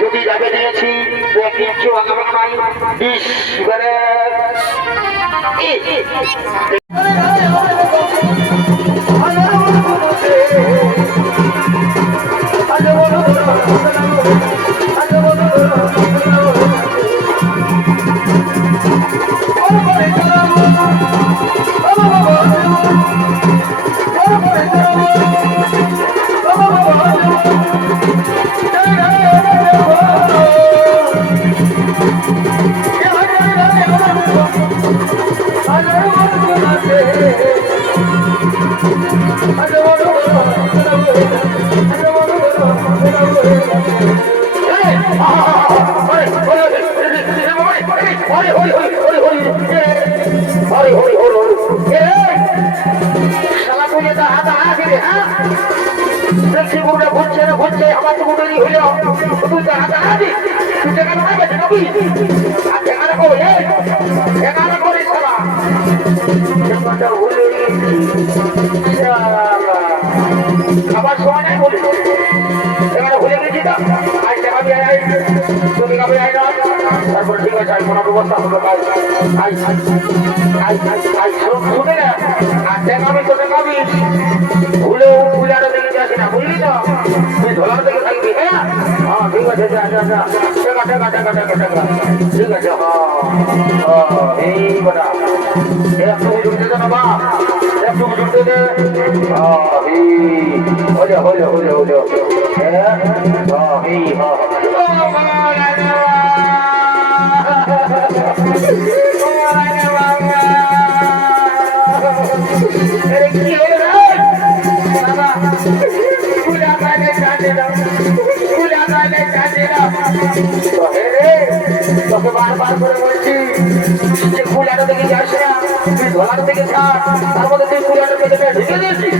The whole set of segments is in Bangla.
যদি যাবে দিয়েছি কিছু আগামী 20 বারে খাবার সময় নাই বলি এখানে ভুলে গেছি না আজ দেখা যায় তুমি খাবে তারপর ঠিক আছে কোনো ব্যবস্থা হবে শুনে না আর দেখাবি তো দেখাবি ভুলেও ভুলে আরো দেখে যাস না বুঝলি তো তুই ধোলার দেখে থাকবি হ্যাঁ হ্যাঁ ঠিক আছে ঠিক আছে এই বড়া একটু জুড়তে দে না বা একটু জুড়তে দে হলে তোকে বারবার করে বলছি যে কুলাটা থেকে যাস না তুই ধোলার থেকে থাক তার মধ্যে তুই কুলাটা থেকে ঢুকে দিয়েছিস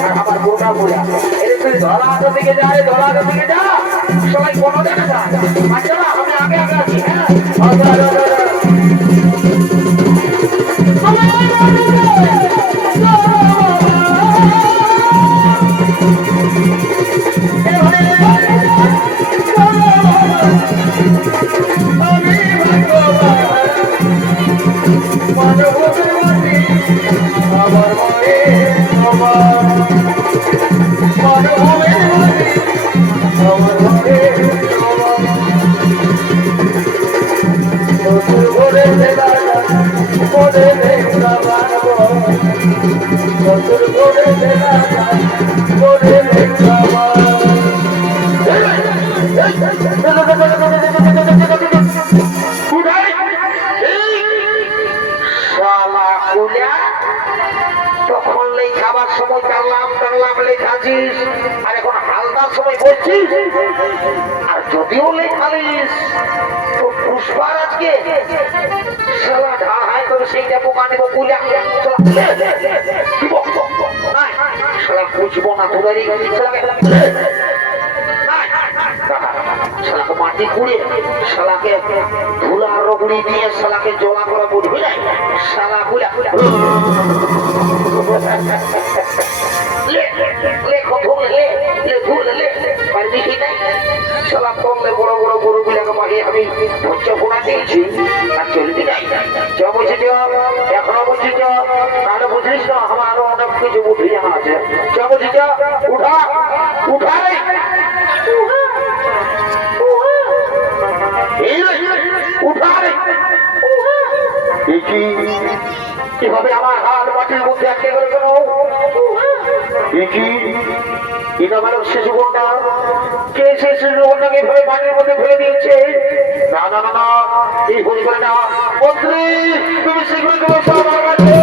আর আমার গোটা কুলা তুই ধলাটা থেকে যা ধলাটা থেকে যা সবাই কোনো দেখা যা আচ্ছা আমি আগে আছি হ্যাঁ খাবার সময় টানলাম লেখাছিস আর এখন হালদার সময় বলছিস আর যদিও লেখালিস তো পুষ্পার আজকে শালা ঢাহাই করে সেইটা পোকা নেবো কুলা শালা বুঝবো না তোদের শালাকে মাটি খুঁড়ে শালাকে ধুলা রগড়ি দিয়ে শালাকে জলা করে বুঝবি না শালা কুলা বড় বড় গরু গুলাকে মারিয়ে আমি ধৈর্য ফোড়া দিয়েছি আর চলবি নাই যা বলছি এখনো বলছি তাহলে বুঝলিস না আমার আরো অনেক কিছু বুদ্ধি জানা আছে যা বলছি উঠা উঠাই কিভাবে আমার হাত মাটির মধ্যে আটকে গেল কেন মানব শিশু কন্যা কে সে শিশু কন্যাকে এভাবে মাটির মধ্যে ফেলে দিয়েছে না না না না এই ভুল করে না মন্ত্রী তুমি শীঘ্র আমার কাছে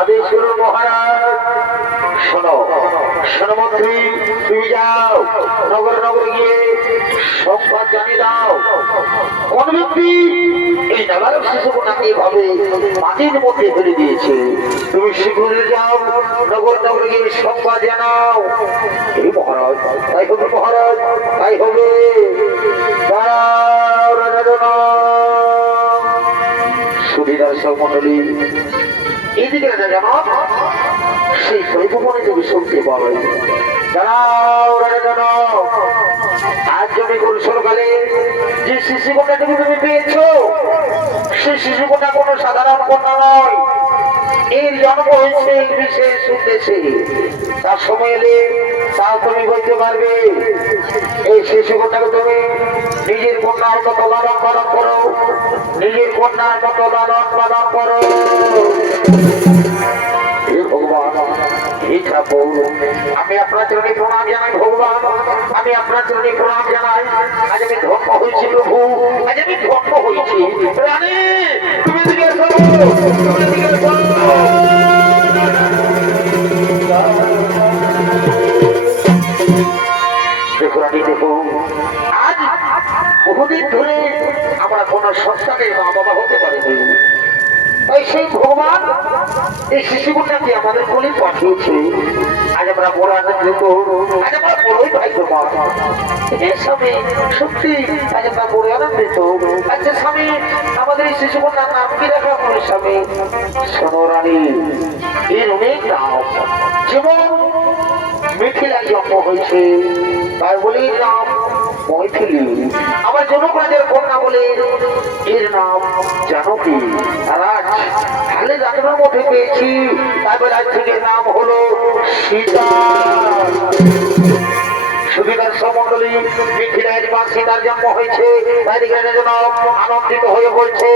আদেশ করুন মহারাজ শোনো শোনো মন্ত্রী তুমি যাও নগরে নগরে গিয়ে সংবাদ জানিয়ে দাও কোন ব্যক্তি এই নাবালক শিশুকন্যাকে এভাবে মাটির মধ্যে ফেলে দিয়েছে। তুমি শীঘ্রই যাও নগর নগরে গিয়ে সংবাদ জানাও। এই মহারাজ তাই হবে, মহারাজ তাই হবে। দাঁড়াও রাজা জনক। সুধীরার সব মন্ডলী এদিকে রাজা জনক সেই শৈবমনে তুমি শুনতে পাবে। দাঁড়াও রাজা জনক, আজ জমি গরু সরকালে যে শিশু কন্যাটিকে তুমি পেয়েছ সেই শিশু কন্যা কোনো সাধারণ কন্যা নয়। এর জন্ম হয়েছে বিশেষ উদ্দেশ্যে। তার সময় এলে তাও তুমি বলতে পারবে। এই শিশু কন্যাকে তুমি নিজের কন্যার মতো লালন পালন করো, নিজের কন্যার মতো লালন পালন করো। হে ভগবান, হে ঠাকুর, আমি আপনার চরণে প্রণাম জানাই। ভগবান, আমি আপনার চরণে প্রণাম জানাই। আজ আমি ধন্য হয়েছি প্রভু, আজ আমি ধন্য হয়েছি। রানী তুমি দিকে এসো, তুমি দিকে এসো। দেখো রানী, দেখো আজ বহুদিন ধরে আমরা কোন সন্তানের মা বাবা হতে পারিনি। তাই সেই ভগবান এই শিশুগুলোকে আমাদের কোলে পাঠিয়েছে। আজ আমরা বড় আনন্দিত, আজ আমরা বড়ই ভাগ্যবান। এই স্বামী সত্যি আজ আমরা বড় আনন্দিত। আচ্ছা স্বামী, আমাদের এই শিশুগুলোর নাম কি রাখা হবে স্বামী? শোনো রানী, এর অনেক নাম। যেমন মিথিলায় জন্ম হয়েছে তাই বলি নাম মৈথিলী। আবার জনক রাজের কন্যা বলে এর নাম জানকী। আর আজ হালে রাজনার মধ্যে পেয়েছি তারপর আজ থেকে নাম হলো সীতা। সুবিধার সমন্ডলী মিথিলায় বা সীতার জন্ম হয়েছে তাই দিকে জনক আনন্দিত হয়ে বলছে।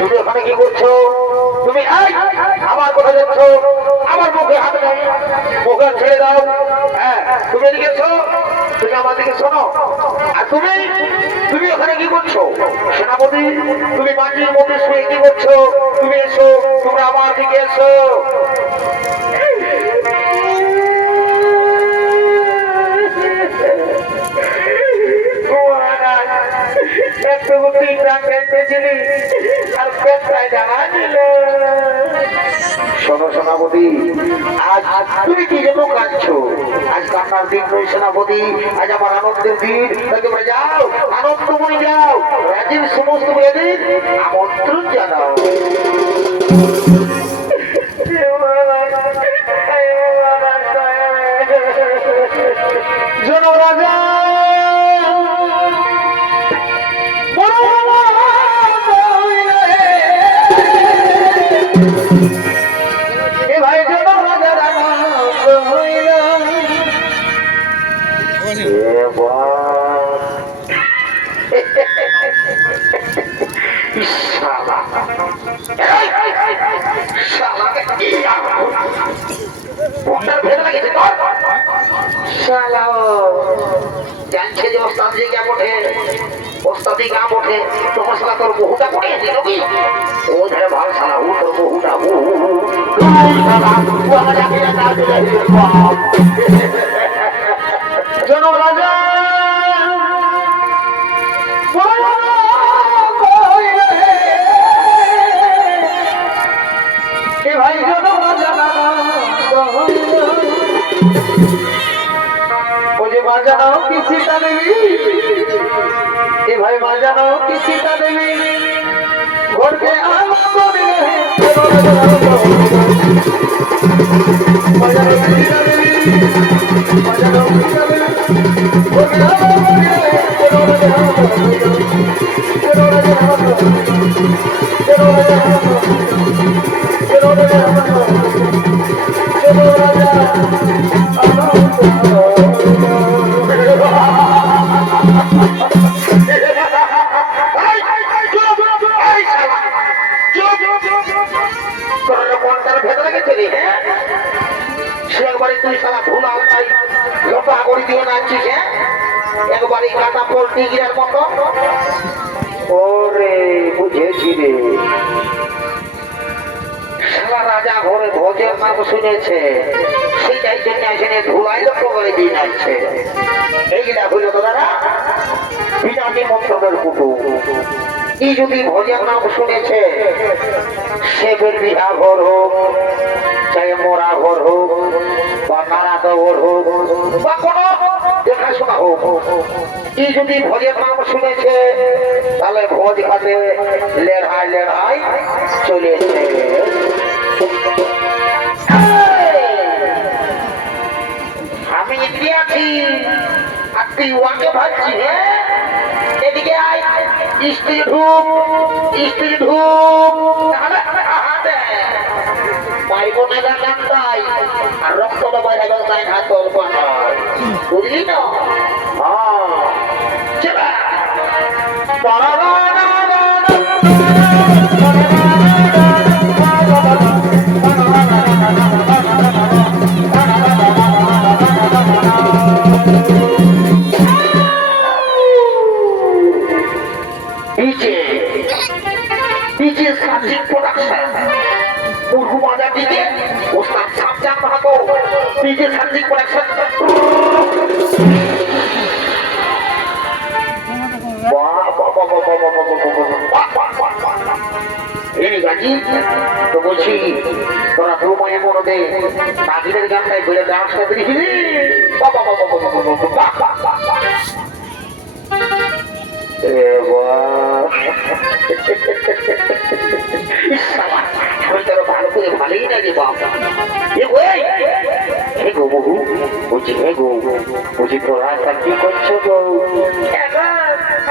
তুমি ওখানে কি করছো? তুমি আমার কথা যাচ্ছ, আমার মুখে হাত নেই, মুখে ছেড়ে দাও। হ্যাঁ, তুমি এদিকে এসো, তুমি আমার দিকে শোনো। আর তুমি তুমি ওখানে কি করছো? সেনাপতি, তুমি মাটির মধ্যে শুয়ে কি করছো? তুমি এসো, তোমরা আমার দিকে এসো। শোনো সেনাপতি, আজ তুমি কি জন্য কাঁদছো? আজ কান্নার দিন নয় সেনাপতি, আজ আমার আনন্দের দিন। তোমরা যাও, আনন্দময় যাও, রাজ্যের সমস্ত মেয়েদের আমন্ত্রণ জানাও। জনক রাজা জানছে যে ওস্তাদ যে গাম ওঠে, ওস্তাদি গাম ওঠে, তোমার সালা তোর বহুটা পড়িয়েছি নাকি? ও ধরে ভাল সালা ও তোর বহুটা জনক রাজা ভাই জনক রাজা बाजानो की सीता देवी, ए भाई बाजानो की सीता देवी, घोड़ के आम को मिले बाजानो की सीता देवी, बाजानो की सीता देवी, घोड़ के आम को मिले একবারে কাটা পোল্ট্রি গিরার মতো। ওরে বুঝেছি রে, রাজা ঘরে ভোজের নাম শুনেছে, সেটাই জন্য এখানে ধুলাই লক্ষ্য করে দিয়ে যাচ্ছে। এইটা হইল তো দাদা বিনাটি মন্ত্রের কুটুম। এই যদি ভোজের নাম শুনেছে, সে বিহা ঘর হোক, চাই মোরা ঘর হোক, বা নারা ঘর হোক, বা কোনো দেখাশোনা হোক, এই যদি ভোজের নাম শুনেছে, তাহলে ভোজ খাতে লেড়াই লেড়াই চলেছে। আমি এদিকে আছি আর তুই ওয়াকে ভাবছি। হ্যাঁ, এদিকে আয়, স্ত্রী ঢুক, স্ত্রী ঢুক, তাহলে পাইব না গান্দাই আর রক্ত বাইরে গান্দাই হাতর বানায়, বুঝলি না? হ্যাঁ চলা তো বলছি তোরা দু মায়ে মনে দে নাগিনের গানটাই বলে ডান্স করতে দিবি। ভালো করে ভালোই লাগে বাবা। হে গো বহু বলছি, হে গো বলছি তোরা কি করছো গো?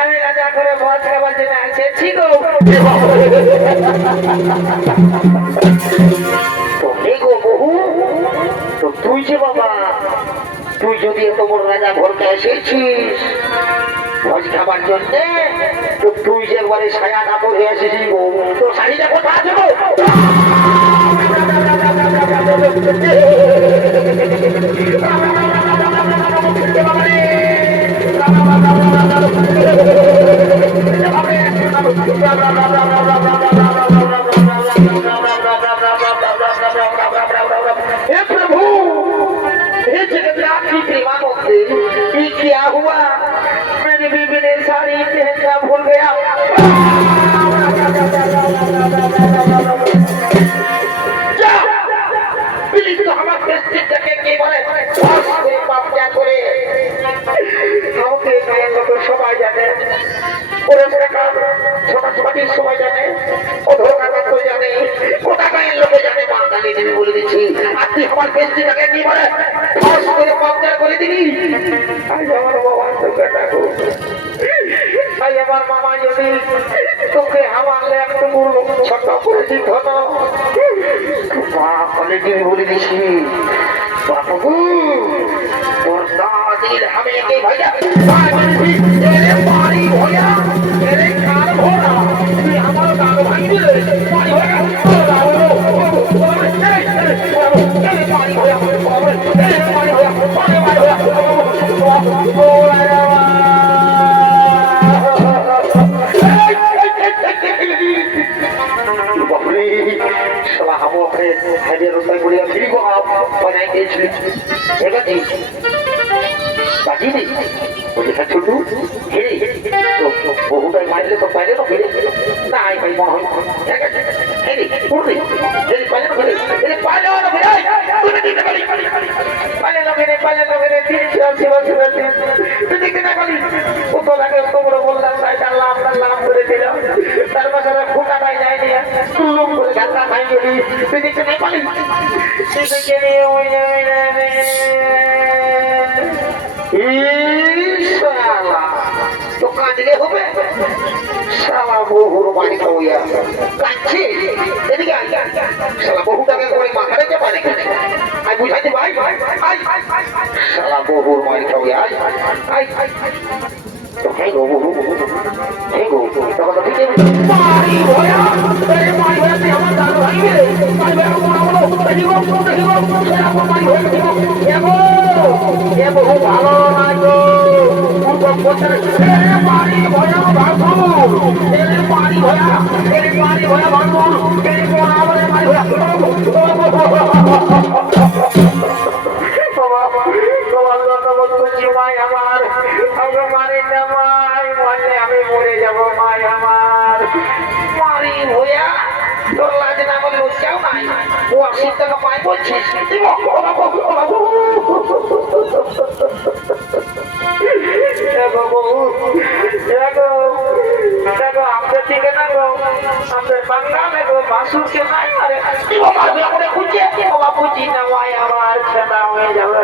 আমি রাজা করে ভোজ খাবার জন্য এসেছি গো। তো হে গো বহু, তো তুই যে বাবা, তুই যদি এত বড় রাজা ঘরকে এসেছিস ভোজ খাবার জন্য, তো তুই যে একবারে ছায়া কাপড় হয়ে এসেছিস গো, তোর শাড়িটা কোথায় আছে গো? प्रभु हे जगन्नाथ की प्रेमानंद, ये क्या हुआ? मेरी बीबी ने साड़ी पहनना भूल गया। प्लीज तो हमारे बेस्टी जगह के बारे में पाप क्या करे? हम के नए तो सबाई जाने, ওরে ছোটা ছোটাটি সবাই জানে, অধরকাটা তো জানে, কোটা গায়ের লোকে জানে, বাঙালি দেবী বলে দিচ্ছি। আর তুই আমার বেস্টিটাকে কি বলে ফস করে কবজা করে দিবি? আজ আমার বাবা তোকে ডাকো, আজ আমার মামা যদি তোকে হামালে একটু ছোট করে দিত না, মা বলে দিবি বলে দিচ্ছি। বাবু তোর দাদির আমি কে ভাইয়া तेरे पारी भैया तेरे कान भोरा तुझे हमारा कान भाई दिले पारी भैया तेरे पारी भैया तेरे पारी भैया बापरे साला हम अपने हैदे रुपए बोलिया फिर को आप बनाएंगे ठीक है बाजी नहीं बोले क्या छोटू हेरे तो बहुटाई मारले तो पाइले ना फिरे ना आई भाई मन हेरे पूरी हेरे पाइले ना फिरे हेरे पाइले ना फिरे तूने दिखने वाली पाइले ना फिरे तीन चार तू दिखने वाली वो तो लगे तो बड़ा बोल रहा है अल्लाह करे दिला दरबार से फूटा नहीं जाए दिया तू लोग को जाता खाएंगे तू दिखने वाली दिखने ओए শালা তো কাঁদলে হবে? শালা বহুর বাড়ি খাওয়া কাঁদছে এদিকে শালা বহুটাকে করে মাথা রেখে পারে আই বুঝাইতে ভাই শালা বহুর বাড়ি খাওয়া আই তো হে গো বহু হে গো তখন তো ঠিক মারি ভয়া আরে মারি ভয়া তুই আমার দাদু ভাই রে মারি ভয়া বলো দেখো মারি ভয়া দেখো এ বহু ভালো নাই গো পূর্ব পশ্চিমে এ মারি ভয়া বাবু এ মারি ভয়া বাবু এ কোন আমরে মারি ভয়া নাই, ও 80 টাকা পাই বলছিস। দেখো বউ, দেখো দেখো আমাদের দিকে না গো, আমাদের বাংলা গো বাসুরকে নাই আরে বুঝিয়ে বাবা বুঝি না ভাই আমার ছেঁড়া হয়ে যাবে।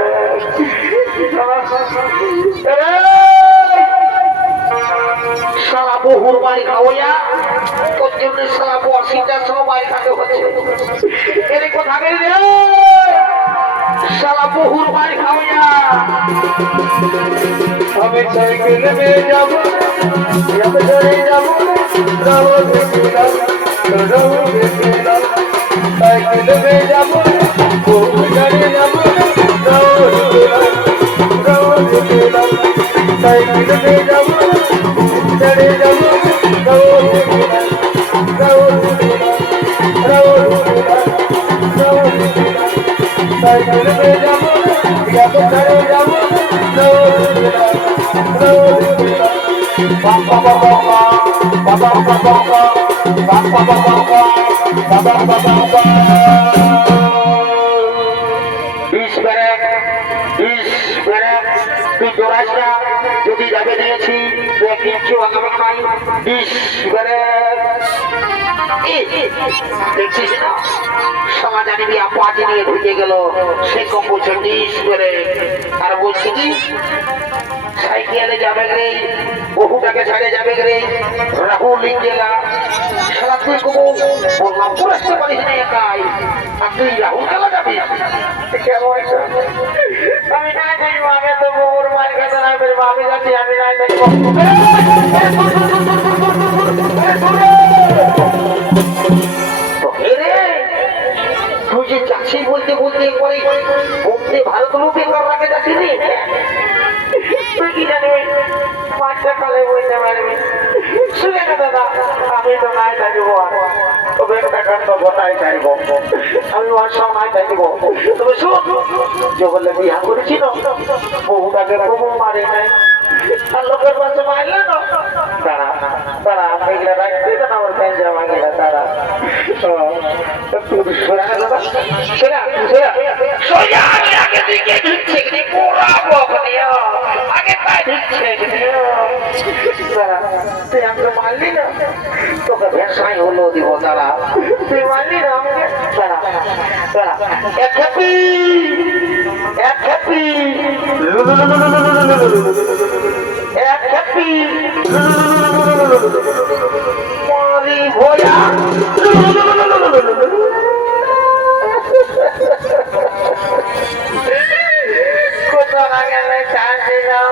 সারা বহুর বাড়ি খাওয়া তোর জন্য সারা 80টার সময় বাড়ি খাতে হচ্ছে। এর কোথা গেলি রে সারা বহুর বাড়ি খাওয়া। আমি সাইকেলে নিয়ে যাবো, চলে যাবো, সাইকেলে নিয়ে যাবো, চলে যাবো, সাইকেলে নিয়ে যাবো, চলে যাবো, সাইকেলে নিয়ে যাবো, চলে যাবো, যদি যাবে দিয়েছি কিছু আগামী নাই দেখছিস না সমাজ আনিবি আপাজি নিয়ে ঢুকে গেল সে কম বলছেন আর বলছি কি সাইকেলে যাবে রে বহুটাকে ছাড়ে যাবে রে রাহুল গেলা খেলা তুই কবো বললাম তো আসতে পারিস না একাই আর তুই রাহুল খেলা যাবি আমি না দেখবো আমি তো বউর মার খেতে না ফেলবো আমি যাচ্ছি আমি না দেখবো তুই যে যাচ্ছি বলতে বলতে পরে বলতে ভালো কোনো বেকার রাখে যাচ্ছি রে তুই কি জানি মাছটা কালে বলতে পারবি শুনে না দাদা আমি তো নাই থাকবো তবে তো গোটাই চাইব আমি ওর সব নাই থাকব তবে শোন যে বললে বিয়া করেছিল বহুটাকে বহু মারে নাই আর লোকের পাশে মারলে না তারা তারা এগুলা রাখতে না আমার ফ্যান জামা গেলা তারা তুই আমাকে মারলি না তোকে ভেসাই হলো দিব তারা তুই মারলি না আমাকে তারা তারা এক হ্যাপি এক হ্যাপি এক হ্যাপি মারি ভোয়া কোথাও না গেলে চান্দি নাও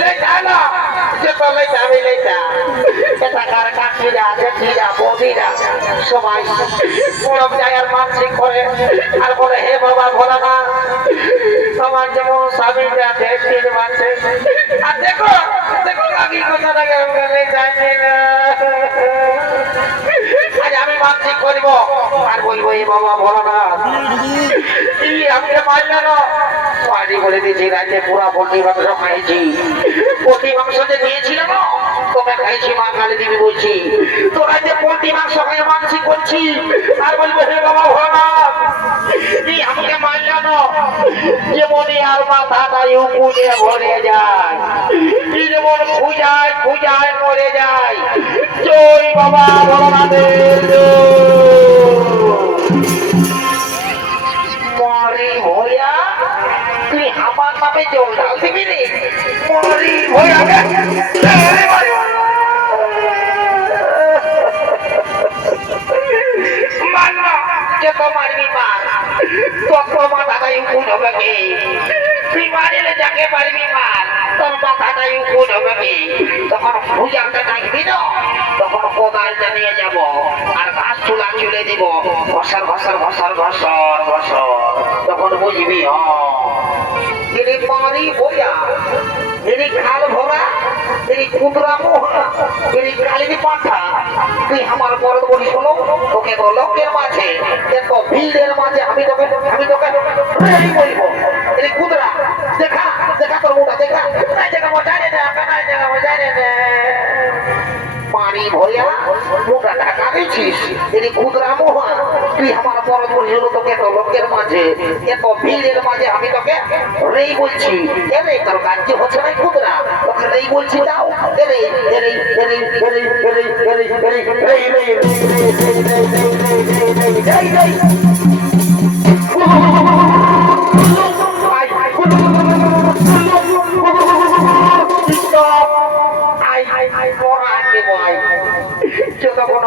লেখা না যে তলে যাবে লেখা এটাকার কাকিরা জেঠিরা বৌদিরা সবাই পরব জায়গার মানসিক করে আর বলে হে বাবা ভোলা না তোমার যেমন স্বামীরা দেখতে মানছে আর দেখো দেখো আমি কোথা না গেলে চান্দি না আজ আমি মানসিক করব আর বলবো এই বাবা ভোলা না আমাকে মারলে না বাড়ি বলে দিয়েছি রাতে পুরা পোল্ট্রি মাংস খাইছি পোল্ট্রি মাংস যে দিয়েছিলাম তোকে খাইছি মা কালী দেবী বলছি তোরা যে পোল্ট্রি মাংস খাই মানসিক করছি আর বলবো হে বাবা ভোলানাথ আমাকে মারলে না যেমনই আর মাথাটাই উপরে ভরে যায় যেমন খুঁজায় খুঁজায় মরে যায় জয় বাবা ভোলানাথের মরি ভয়া তুই আমার নামে জল ঢাল দিবি রে মরি ভয়া মারনা যত মারবি মার তত মাথাটাই উকুন হবে কি তুই মারিলে যাকে মারবি মার তোর মাথাটাই উকুন হবে কি তখন ভুজাতে থাকবি না তখন কোদালটা নিয়ে যাব আর ঘাস চুলা চুলে দিব ঘষর ঘষর ঘষর ঘষর ঘষর তখন বুঝবি তিনি পানি বইয়া তিনি খাল ভরা তিনি কুদরা মোহা তিনি কালিনী পাঠা তুই আমার বড় বলি শোনো তোকে তো লোকের মাঝে দেখো ভিড়ের মাঝে আমি তোকে বলব তিনি কুদরা দেখা দেখা তোর মুখটা দেখা নাই দেখা মজারে না নাই দেখা মজারে না পানি ভরিয়া মুখটা ঢাকা দিয়েছিস তিনি কুদরা মোহা তুই আমার বড় বলছিল তোকে এত লোকের মাঝে এত ভিড়ের মাঝে আমি তোকে রেই বলছি এরে তোর কাজ হচ্ছে না খুদরা তোকে রেই বলছি দাও এরে এরে এরে এরে এরে এরে এরে এরে এরে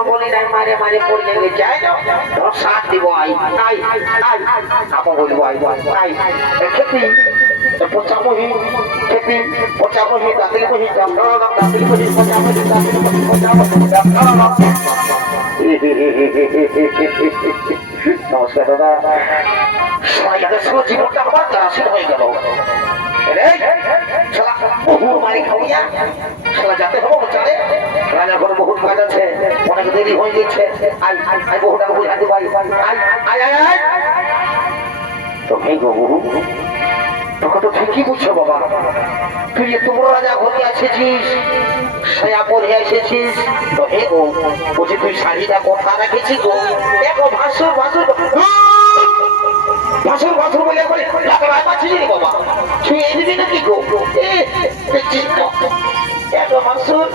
বলি নাই মারে মারে পড়ে যায় সাত দিব বলবো খেতি পচামহি খেতি পচামহি দাঁতিল বহি দাঁতিল বহি পচামহি দাঁতিল বহি নমস্কার দাদা জীবনটা আমার দাসীন হয়ে গেল বহু মারি খাওয়া যাতে হবো চলে রাজা ঘরে বহুত কাজ আছে অনেক দেরি হয়ে গেছে বহুটাকে বুঝাতে পারি তো এই গো বহু তোকে তো ঠিকই বুঝছো বাবা তুই এত বড় রাজা ঘরে এসেছিস সায়া পরে এসেছিস তো হে গো বলছি তুই শাড়িটা কথা রেখেছিস গো দেখো ভাসুর ভাসুর ভাসুর ভাসুর বলে বলে পাচ্ছিস বাবা তুই এই দিবি নাকি গো দেখছিস এগো ভাসুর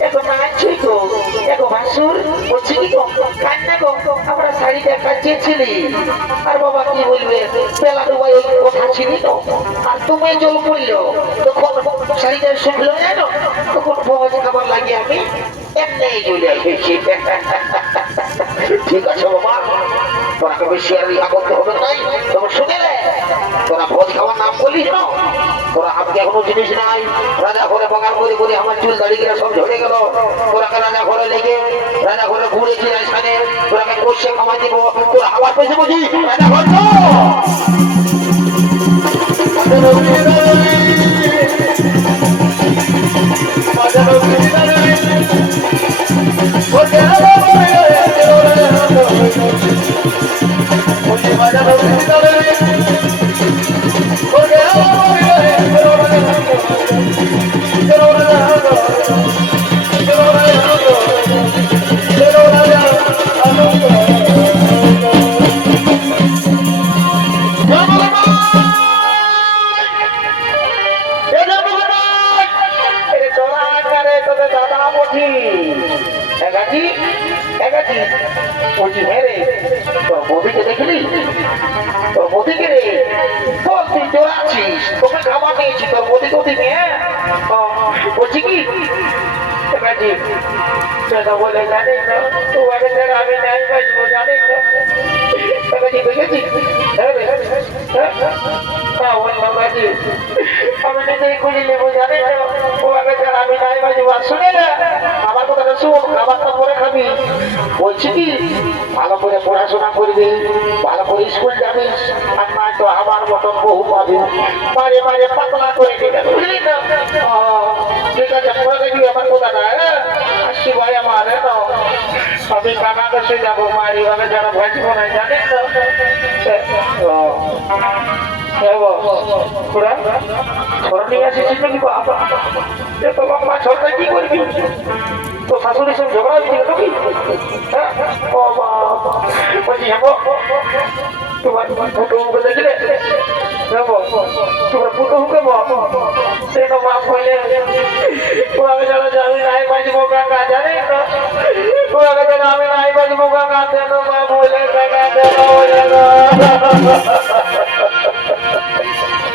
এগো নাচছিস গো এগো ভাসুর বলছি কি গো কান্না গো আমরা শাড়িটা কাচিয়েছিলি আর বাবা কি বলবে পেলা ডুবাই ওই কথা ছিলি তো আর তুমি জল পড়লো তখন শাড়িটা শুকলো জানো তখন ভোজ খাবার লাগিয়ে আমি এমনি চলে এসেছি ঠিক আছে বাবা তোরাকে বেশি আর ইহা করতে হবে নাই তবে শুনে রে তোরা ভোজ খাওয়ার নাম বলিস না তোরা হাতে এখনো জিনিস নাই রাজা ঘরে বাগান করে করে আমার চুল দাড়ি গেলে সব ঝরে গেল তোরাকে রাজা ঘরে লেগে রাজা ঘরে ঘুরেছি এখানে তোরাকে কষে খাওয়া দিব তোরা হাওয়া পেয়েছে বুঝি রাজা ঘর দেখলি তোর মোদিকে রে বল তুই তোর আছিস তোকে খাবার নিয়েছি তোর মোদিকে ওদিকে নিয়ে বলছি কি বলে জানি না তোমাকে ছাড়া আমি নাই বাঁচবো জানি না বুঝেছিস আমি নিজেই খুঁজে নেবো জানি না তোমাকে ছাড়া আমি নাই বাঁচবো শুনে না আমার কথাটা শুন খাবারটা পরে খাবি বলছি কি ভালো করে পড়াশোনা করবি ভালো করে স্কুল যাবিস আর না তো আমার মতন বহু পাবি মাঝে মাঝে পাতলা করে দিবে বুঝলি না ঠিক আছে পরে দেখবি আমার কথাটা আসছি ভাই আমার আমি কাকা কাছে যাবো মারি ভাবে যারা ভাজবো না জানিস তো কি করবি তো শাশুড়ি সব ঝগড়া হয়েছিল নাকি বলছি হ্যাঁ তোমার ফুটো মুখে দেখলে তোমার ফুটো মুখে সেটা মা বললে তোমাকে জানো যে আমি নাই বাজবো কাকা জানি না তোমাকে জানো আমি নাই বাজবো কাকা দেন মা বলে কাকা দেন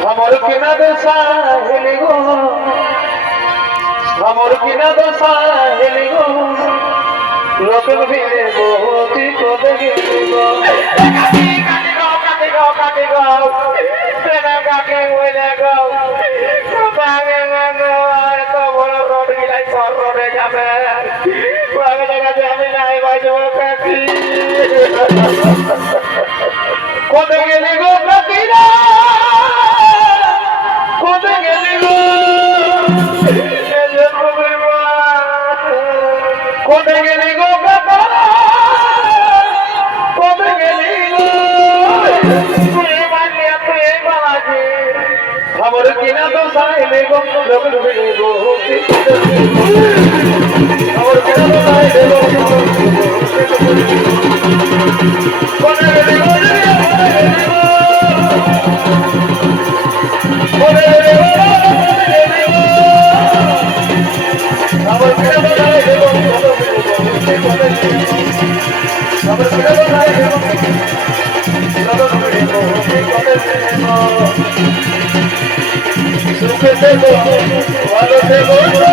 আমার কিনা দশা হেলি গো আমার কিনা দশা হেলি গো লোকের ভিড়ে বহুতি কোদে গো কাকে বলে গো কাকে এত বড় রোড গিলাই পর রোডে যাবে আমি নাই বাজবো কাকি কোথায় গেলি গো কাকিরা কোথায় গেলি গো কোথায় গেলি গো কাকা কোথায় গেলি গো তুই মানিয়া তুই বাবাজি আমার কিনা তো সাইলে গো লোক ভিড়ে গো আমার কিনা তো সাইলে গো ভালো থেকো